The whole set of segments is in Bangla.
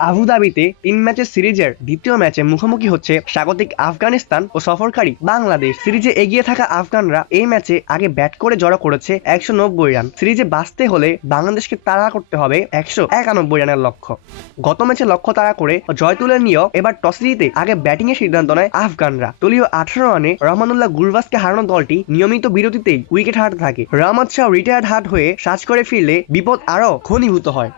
আবুধাবিতে তিন ম্যাচের সিরিজের দ্বিতীয় ম্যাচে মুখোমুখি হচ্ছে স্বাগতিক আফগানিস্তান ও সফরকারী বাংলাদেশ। সিরিজে এগিয়ে থাকা আফগানরা এই ম্যাচে আগে ব্যাট করে জড়ো করেছে একশো নব্বই রান। সিরিজে বাঁচতে হলে বাংলাদেশকে তাড়া করতে হবে একশো একানব্বই রানের লক্ষ্য। গত ম্যাচে লক্ষ্য তাড়া করে জয় তুলে নিয়েও এবার টসে জিতে আগে ব্যাটিং এর সিদ্ধান্ত নেয় আফগানরা। দলীয় আঠারো রানে রহমানুল্লাহ গুলবাসকে হারানো দলটি নিয়মিত বিরতিতেই উইকেট হারাতে থাকে। রহমদ শাহ রিটায়ার্ড হার্ট হয়ে সাজ করে ফিরলে বিপদ আরও ঘনীভূত হয়।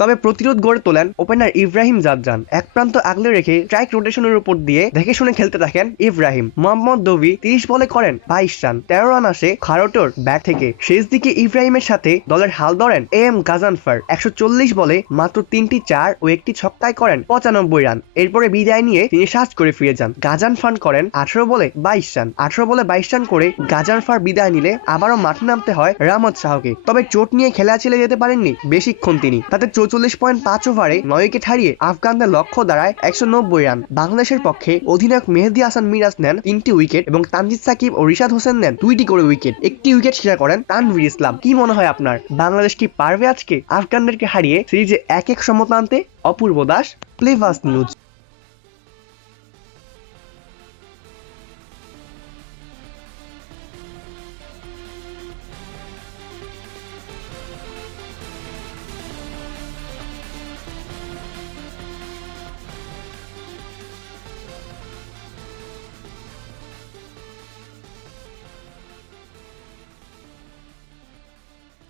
তবে প্রতিরোধ গড়ে তোলেন ওপেনার ইব্রাহিম জাদজান। এক প্রান্ত আগলে রেখে স্ট্রাইক রোটেশনের উপর দিয়ে দেখে শুনে খেলতে থাকেন ইব্রাহিম। মোহাম্মদ দবি তিরিশ বলে করেন বাইশ রান, তেরো রান আসে খারোটোর ব্যাট থেকে। শেষ দিকে ইব্রাহিমের সাথে দলের হাল ধরেন এ এম গাজানফার। একশো চল্লিশ বলে মাত্র তিনটি চার ও একটি ছক্কায় করেন পঁচানব্বই রান। এরপরে বিদায় নিয়ে তিনি সাজ করে ফিরে যান। গাজান ফান করেন আঠারো বলে বাইশ রান। আঠারো বলে বাইশ রান করে গাজানফার বিদায় নিলে আবারও মাঠে নামতে হয় রামত শাহকে। তবে চোট নিয়ে খেলা ছেলে যেতে পারেননি বেশিক্ষণ তিনি। তাতে চৌচল্লিশ পয়েন্ট পাঁচ ওভারে নয় উইকেট হারিয়ে আফগানদের লক্ষ্য দাঁড়ায় একশো নব্বই রান। বাংলাদেশের পক্ষে অধিনায়ক মেহেদি হাসান মিরাজ নেন তিনটি উইকেট এবং তানজিদ সাকিব ও রিশাদ হোসেন নেন দুইটি করে উইকেট। একটি উইকেট শেয়ার করেন তানভীর ইসলাম। কি মনে হয় আপনার? বাংলাদেশ কি পারবে আজকে আফগানদেরকে হারিয়ে সিরিজে এক এক সমতা আনতে অপূর্ব দাস প্লেভাস নিউজ।